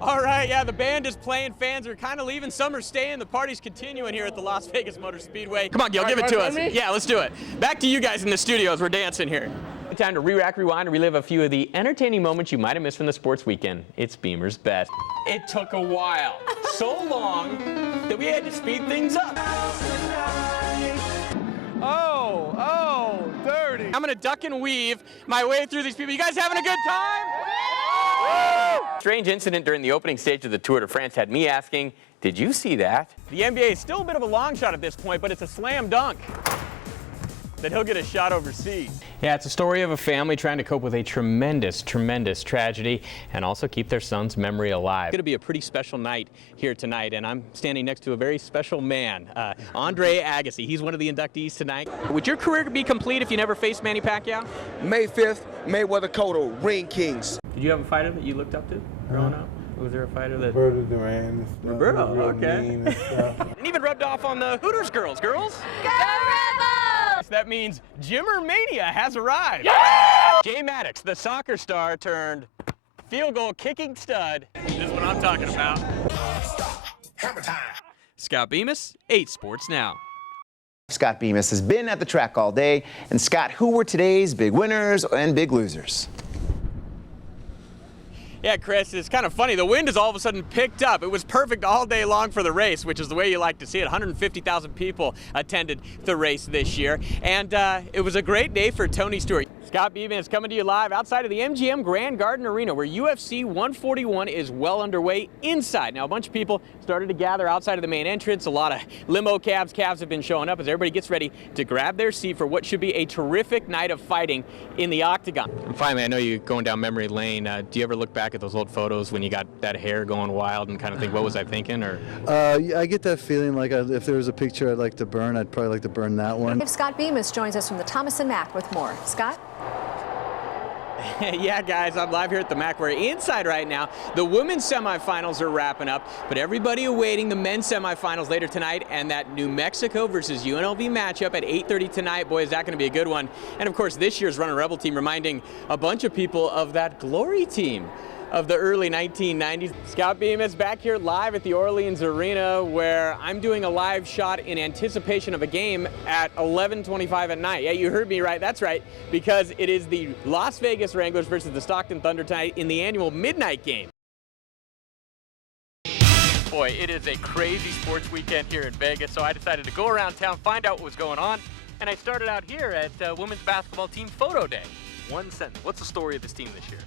All right, yeah, the band is playing. Fans are kind of leaving. Some are staying. The party's continuing here at the Las Vegas Motor Speedway. Come on, Gil, give it to us. Yeah, let's do it. Back to you guys in the studios. We're dancing here. Time to re-rack, rewind, and relive a few of the entertaining moments you might have missed from the sports weekend. It's Beamer's Best. It took a while. So long that we had to speed things up. Oh, dirty. I'm going to duck and weave my way through these people. You guys having a good time? Strange incident during the opening stage of the Tour de France had me asking, did you see that? The NBA is still a bit of a long shot at this point, but it's a slam dunk that he'll get a shot overseas. Yeah, it's a story of a family trying to cope with a tremendous tragedy and also keep their son's memory alive. It's going to be a pretty special night here tonight, and I'm standing next to a very special man, Andre Agassi. He's one of the inductees tonight. Would your career be complete if you never faced Manny Pacquiao? May 5th, Mayweather-Cotto, Ring Kings. Did you have a fighter that you looked up to growing up? Was there a fighter that... Roberto Duran. Roberto, okay. And even rubbed off on the Hooters girls. Girls? Go Rebels! That means Jimmer Mania has arrived. Yeah! Jay Maddox, the soccer star turned field goal kicking stud. This is what I'm talking about. Hammer time. Scott Bemis, 8 Sports Now. Scott Bemis has been at the track all day. And Scott, who were today's big winners and big losers? Yeah, Chris, it's kind of funny. The wind has all of a sudden picked up. It was perfect all day long for the race, which is the way you like to see it. 150,000 people attended the race this year. And it was a great day for Tony Stewart. Scott Bemis coming to you live outside of the MGM Grand Garden Arena, where UFC 141 is well underway inside. Now, a bunch of people started to gather outside of the main entrance. A lot of limo cabs have been showing up as everybody gets ready to grab their seat for what should be a terrific night of fighting in the octagon. And finally, I know you're going down memory lane. Do you ever look back at those old photos when you got that hair going wild and kind of think, what was I thinking? Or I get that feeling like if there was a picture I'd like to burn, I'd probably like to burn that one. Scott Bemis joins us from the Thomas & Mack with more. Scott? Yeah, guys, I'm live here at the MAC. We're inside right now. The women's semifinals are wrapping up, but everybody awaiting the men's semifinals later tonight and that New Mexico versus UNLV matchup at 8:30 tonight. Boy, is that going to be a good one. And, of course, this year's Running Rebel team reminding a bunch of people of that glory team of the early 1990s. Scott Bemis back here live at the Orleans Arena, where I'm doing a live shot in anticipation of a game at 11:25 at night. Yeah, you heard me right. That's right, because it is the Las Vegas Wranglers versus the Stockton Thunder tonight in the annual midnight game. Boy, it is a crazy sports weekend here in Vegas, so I decided to go around town, find out what was going on, and I started out here at women's basketball team photo day. One sentence. What's the story of this team this year?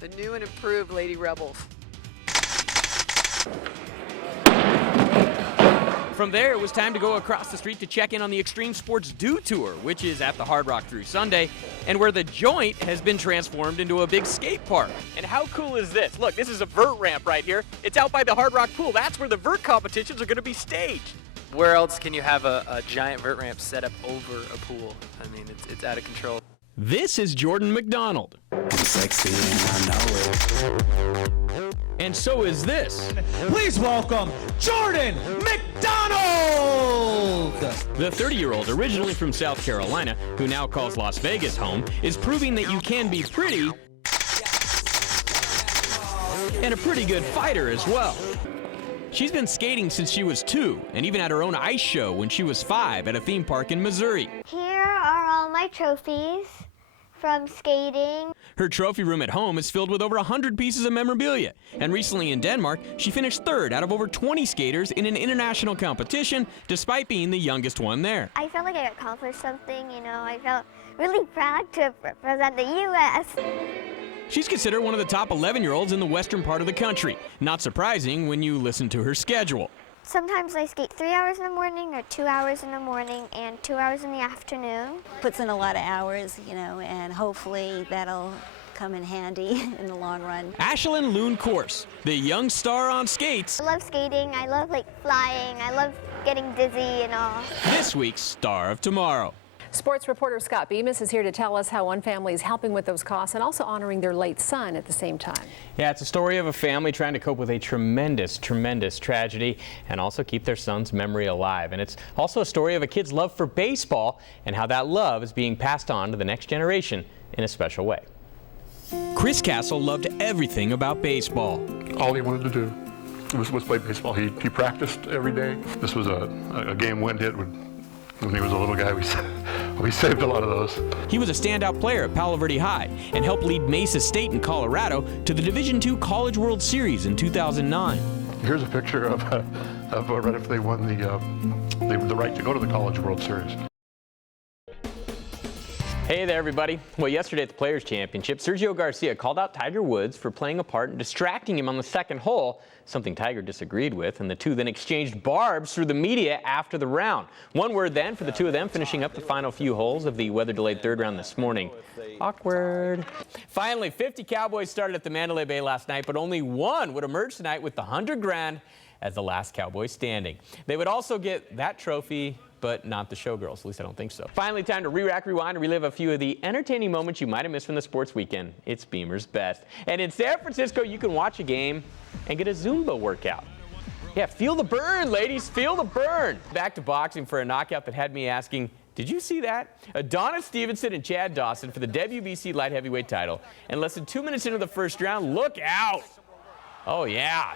The new and improved Lady Rebels. From there, it was time to go across the street to check in on the Extreme Sports Dew Tour, which is at the Hard Rock through Sunday, and where the joint has been transformed into a big skate park. And how cool is this? Look, this is a vert ramp right here. It's out by the Hard Rock pool. That's where the vert competitions are going to be staged. Where else can you have a giant vert ramp set up over a pool? I mean, it's out of control. This is Jordan McDonald. Sexy and I know it. And so is this. Please welcome Jordan McDonald! The 30-year-old, originally from South Carolina, who now calls Las Vegas home, is proving that you can be pretty and a pretty good fighter as well. She's been skating since she was 2, and even had her own ice show when she was 5 at a theme park in Missouri. Here are all my trophies from skating. Her trophy room at home is filled with over 100 pieces of memorabilia, and recently in Denmark, she finished 3rd out of over 20 skaters in an international competition, despite being the youngest one there. I felt like I accomplished something, you know. I felt really proud to represent the U.S. She's considered one of the top 11-year-olds in the western part of the country. Not surprising when you listen to her schedule. Sometimes I skate 3 hours in the morning or 2 hours in the morning and 2 hours in the afternoon. Puts in a lot of hours, you know, and hopefully that'll come in handy in the long run. Ashlyn Loon Course, the young star on skates. I love skating, I love flying, I love getting dizzy and all. This week's Star of Tomorrow. Sports reporter Scott Bemis is here to tell us how one family is helping with those costs and also honoring their late son at the same time. Yeah, it's a story of a family trying to cope with a tremendous tragedy and also keep their son's memory alive. And it's also a story of a kid's love for baseball and how that love is being passed on to the next generation in a special way. Chris Castle loved everything about baseball. all he wanted to do was play baseball. He practiced every day. This was a game wind hit when he was a little guy. We saved a lot of those. He was a standout player at Palo Verde High and helped lead Mesa State in Colorado to the Division II College World Series in 2009. Here's a picture of right after they won the right to go to the College World Series. Hey there, everybody. Well, yesterday at the Players' Championship, Sergio Garcia called out Tiger Woods for playing a part in distracting him on the second hole, something Tiger disagreed with, and the two then exchanged barbs through the media after the round. One word then for the two of them finishing up the final few holes of the weather-delayed third round this morning. Awkward. Finally, 50 Cowboys started at the Mandalay Bay last night, but only one would emerge tonight with the $100,000 as the last Cowboy standing. They would also get that trophy, but not the Showgirls. At least I don't think so. Finally, time to re-rack, rewind, and relive a few of the entertaining moments you might have missed from the sports weekend. It's Beamer's Best. And in San Francisco, you can watch a game and get a Zumba workout. Yeah, feel the burn, ladies. Feel the burn. Back to boxing for a knockout that had me asking, did you see that? Adonis Stevenson and Chad Dawson for the WBC light heavyweight title. And less than 2 minutes into the first round, look out. Oh, yeah.